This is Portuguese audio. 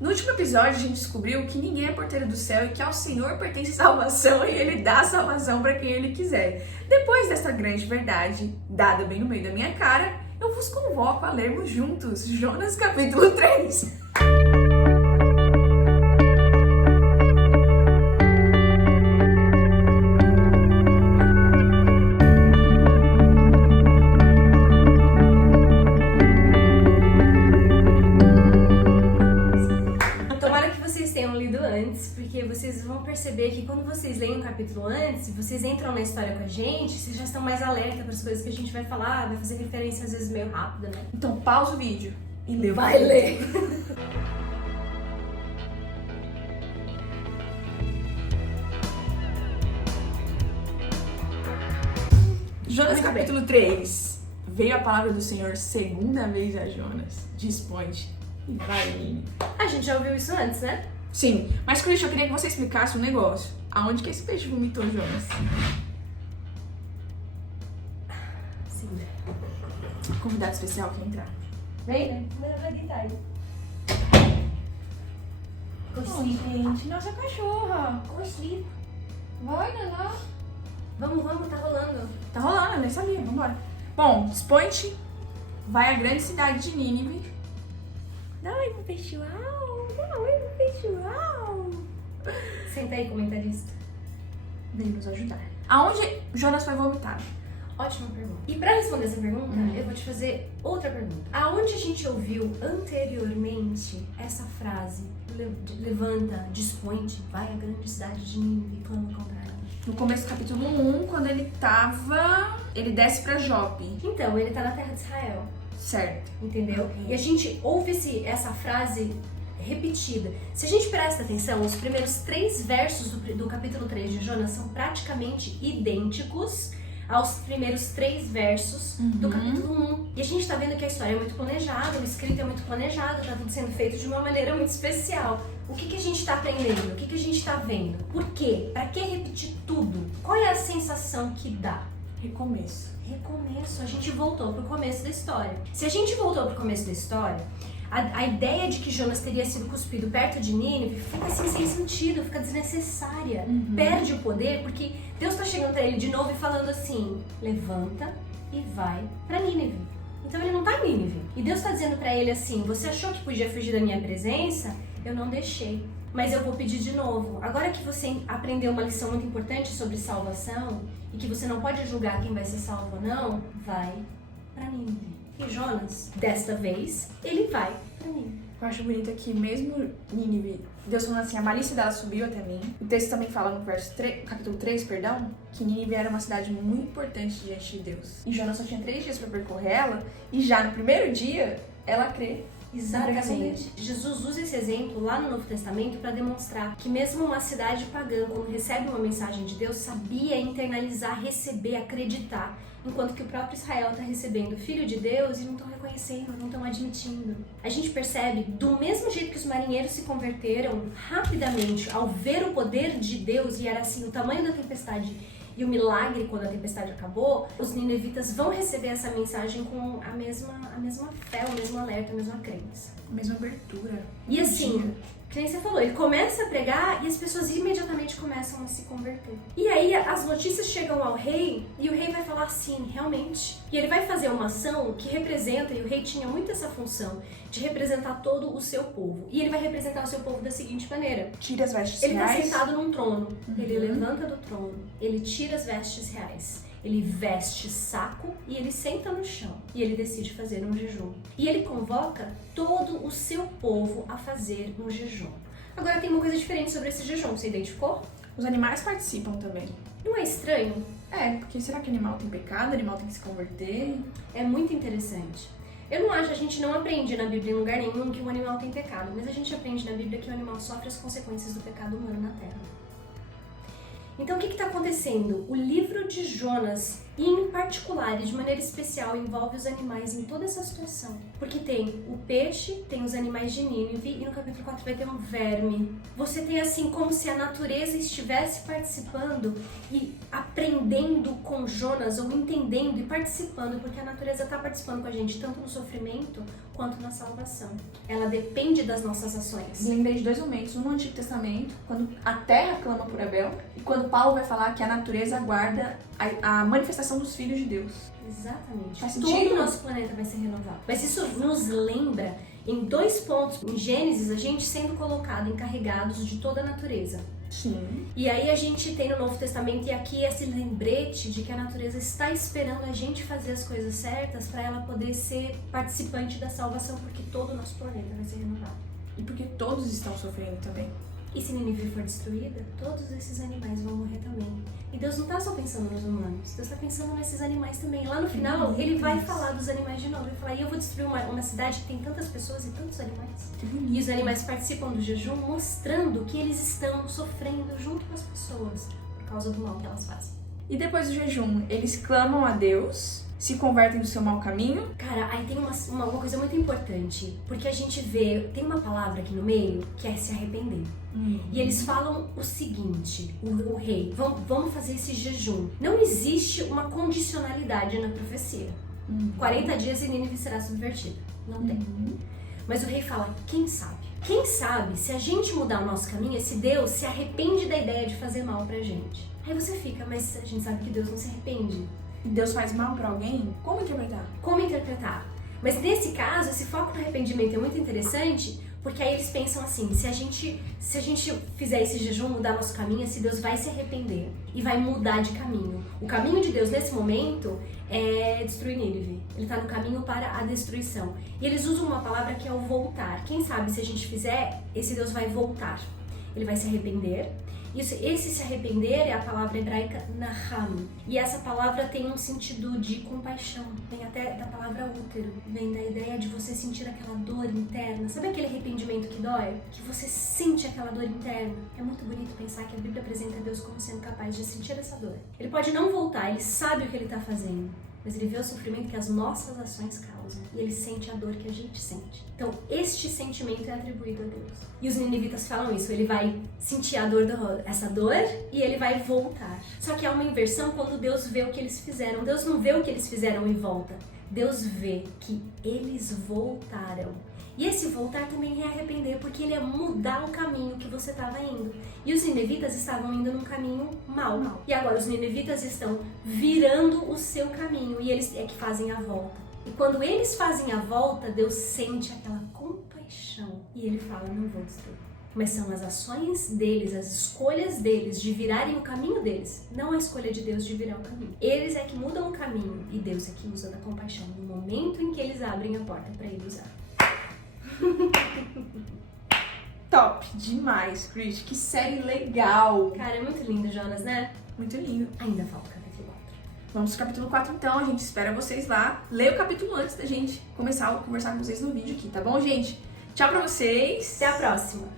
No último episódio, a gente descobriu que ninguém é porteiro do céu e que ao Senhor pertence salvação e Ele dá salvação para quem Ele quiser. Depois dessa grande verdade, dada bem no meio da minha cara, eu vos convoco a lermos juntos Jonas capítulo 3. Porque vocês vão perceber que quando vocês leem um capítulo antes, vocês entram na história com a gente, vocês já estão mais alerta para as coisas que a gente vai falar, vai fazer referência às vezes meio rápida, né? Então pausa o vídeo e lê. Vai ler! Jonas capítulo 3. Veio a palavra do Senhor segunda vez a Jonas. Dispõe-te e vai, Nini. A gente já ouviu isso antes, né? Sim, mas Christian, eu queria que você explicasse um negócio. Aonde que esse peixe vomitou, Jonas? Sim. Convidado especial quer entrar. Vem, né? Vai deitar aí. Gente, nossa cachorra. Sleep. Vai, Naná. Vamos, tá rolando. Tá rolando, eu nem sabia, vambora. Bom, dispõe-te, vai à grande cidade de Nínive. Dá oi pro pessoal. Senta aí, comentarista. Vem nos ajudar. Aonde Jonas foi vomitado? Ótima pergunta. E pra responder essa pergunta, eu vou te fazer outra pergunta. Aonde a gente ouviu anteriormente essa frase, levanta, dispõe-te, vai à grande cidade de Nínive e clama contra ela? No começo do capítulo 1, quando ele desce pra Jope. Então, ele tá na terra de Israel. Certo. Entendeu? Okay. E a gente ouve essa frase repetida. Se a gente presta atenção, os primeiros 3 versos do capítulo 3 de Jonas são praticamente idênticos aos primeiros 3 versos do capítulo 1. E a gente tá vendo que a história é muito planejada, o escrito é muito planejado, tá tudo sendo feito de uma maneira muito especial. O que a gente tá aprendendo? O que a gente tá vendo? Por quê? Pra que repetir tudo? Qual é a sensação que dá? Recomeço. A gente voltou pro começo da história. Se a gente voltou pro começo da história, a ideia de que Jonas teria sido cuspido perto de Nínive fica assim sem sentido, fica desnecessária. Perde o poder porque Deus tá chegando pra ele de novo e falando assim: levanta e vai pra Nínive. Então ele não tá em Nínive. E Deus tá dizendo pra ele assim: você achou que podia fugir da minha presença? Eu não deixei. Mas eu vou pedir de novo. Agora que você aprendeu uma lição muito importante sobre salvação e que você não pode julgar quem vai ser salvo ou não, vai pra Nínive. E Jonas, desta vez, ele vai pra Nínive. Eu acho bonito que mesmo Nínive, Deus falando assim, a malícia dela subiu até mim. O texto também fala no capítulo 3, que Nínive era uma cidade muito importante diante de Deus. E Jonas só tinha 3 dias para percorrer ela, e já no primeiro dia, ela crê. Exatamente. Jesus usa esse exemplo lá no Novo Testamento para demonstrar que mesmo uma cidade pagã, quando recebe uma mensagem de Deus, sabia internalizar, receber, acreditar, enquanto que o próprio Israel está recebendo o Filho de Deus e não estão reconhecendo, não estão admitindo. A gente percebe, do mesmo jeito que os marinheiros se converteram rapidamente ao ver o poder de Deus, e era assim, o tamanho da tempestade e o milagre quando a tempestade acabou, os ninevitas vão receber essa mensagem com a mesma fé, o mesmo alerta, a mesma crença. A mesma abertura. E assim, que nem você falou, ele começa a pregar e as pessoas imediatamente começam a se converter. E aí as notícias chegam ao rei e o rei vai falar assim, realmente. E ele vai fazer uma ação que representa, e o rei tinha muito essa função, de representar todo o seu povo. E ele vai representar o seu povo da seguinte maneira. Tira as vestes reais. Ele está sentado num trono, ele levanta do trono, ele tira as vestes reais. Ele veste saco e ele senta no chão e ele decide fazer um jejum. E ele convoca todo o seu povo a fazer um jejum. Agora tem uma coisa diferente sobre esse jejum, você identificou? Os animais participam também. Não é estranho? É, porque será que animal tem pecado? Animal tem que se converter? É muito interessante. Eu não acho, a gente não aprende na Bíblia em lugar nenhum que o animal tem pecado, mas a gente aprende na Bíblia que o animal sofre as consequências do pecado humano na Terra. Então o que está acontecendo? O livro de Jonas E em particular, e de maneira especial, envolve os animais em toda essa situação. Porque tem o peixe, tem os animais de Nínive, e no capítulo 4 vai ter um verme. Você tem assim como se a natureza estivesse participando e aprendendo com Jonas, ou entendendo e participando, porque a natureza está participando com a gente tanto no sofrimento quanto na salvação. Ela depende das nossas ações. Lembrei de 2 momentos, um no Antigo Testamento, quando a terra clama por Abel, e quando Paulo vai falar que a natureza aguarda a manifestação dos filhos de Deus. Exatamente. Faz Todo sentido? o nosso planeta vai ser renovado. Mas isso nos lembra em 2 pontos. Em Gênesis, a gente sendo colocado encarregados de toda a natureza. Sim. E aí a gente tem no Novo Testamento e aqui esse lembrete de que a natureza está esperando a gente fazer as coisas certas para ela poder ser participante da salvação, porque todo o nosso planeta vai ser renovado. E porque todos estão sofrendo também. E se Nínive for destruída, todos esses animais vão morrer também. E Deus não está só pensando nos humanos, Deus está pensando nesses animais também. Lá no final, ele vai falar dos animais de novo. Ele vai falar, e eu vou destruir uma cidade que tem tantas pessoas e tantos animais. Que bonito. E os animais participam do jejum, mostrando que eles estão sofrendo junto com as pessoas por causa do mal que elas fazem. E depois do jejum, eles clamam a Deus, se convertem do seu mau caminho. Cara, aí tem uma coisa muito importante, porque a gente vê, tem uma palavra aqui no meio que é se arrepender. E eles falam o seguinte, o rei, vamos fazer esse jejum. Não existe uma condicionalidade na profecia. 40 dias e Nínive será subvertida. Não tem. Mas o rei fala, quem sabe? Quem sabe se a gente mudar o nosso caminho, esse Deus se arrepende da ideia de fazer mal pra gente. Aí você fica, mas a gente sabe que Deus não se arrepende. Deus faz mal pra alguém? Como interpretar? Como interpretar? Mas nesse caso, esse foco no arrependimento é muito interessante, porque aí eles pensam assim, se a gente fizer esse jejum, mudar nosso caminho, esse Deus vai se arrepender e vai mudar de caminho. O caminho de Deus nesse momento é destruir Nínive. Ele está no caminho para a destruição. E eles usam uma palavra que é o voltar. Quem sabe se a gente fizer, esse Deus vai voltar. Ele vai se arrepender. Esse se arrepender é a palavra hebraica naham. E essa palavra tem um sentido de compaixão. Vem até da palavra útero. Vem da ideia de você sentir aquela dor interna. Sabe aquele arrependimento que dói? Que você sente aquela dor interna. É muito bonito pensar que a Bíblia apresenta Deus como sendo capaz de sentir essa dor. Ele pode não voltar, ele sabe o que ele está fazendo. Mas ele vê o sofrimento que as nossas ações causam. E ele sente a dor que a gente sente. Então, este sentimento é atribuído a Deus. E os ninivitas falam isso. Ele vai sentir essa dor e ele vai voltar. Só que há uma inversão quando Deus vê o que eles fizeram. Deus não vê o que eles fizeram e volta. Deus vê que eles voltaram. E esse voltar também é arrepender, porque ele é mudar o caminho que você estava indo. E os ninevitas estavam indo num caminho mau. E agora os ninevitas estão virando o seu caminho e eles é que fazem a volta. E quando eles fazem a volta, Deus sente aquela compaixão e ele fala, não vou destruir. Mas são as ações deles, as escolhas deles de virarem o caminho deles, não a escolha de Deus de virar o caminho. Eles é que mudam o caminho e Deus é que usa da compaixão no momento em que eles abrem a porta para ele usar. Top demais, Cris. Que série legal. Cara, é muito lindo, Jonas, né? Muito lindo. Ainda falta o capítulo 4. Vamos pro capítulo 4 então, a gente espera vocês lá. Leia o capítulo antes da gente começar a conversar com vocês no vídeo aqui, tá bom, gente? Tchau pra vocês. Até a próxima.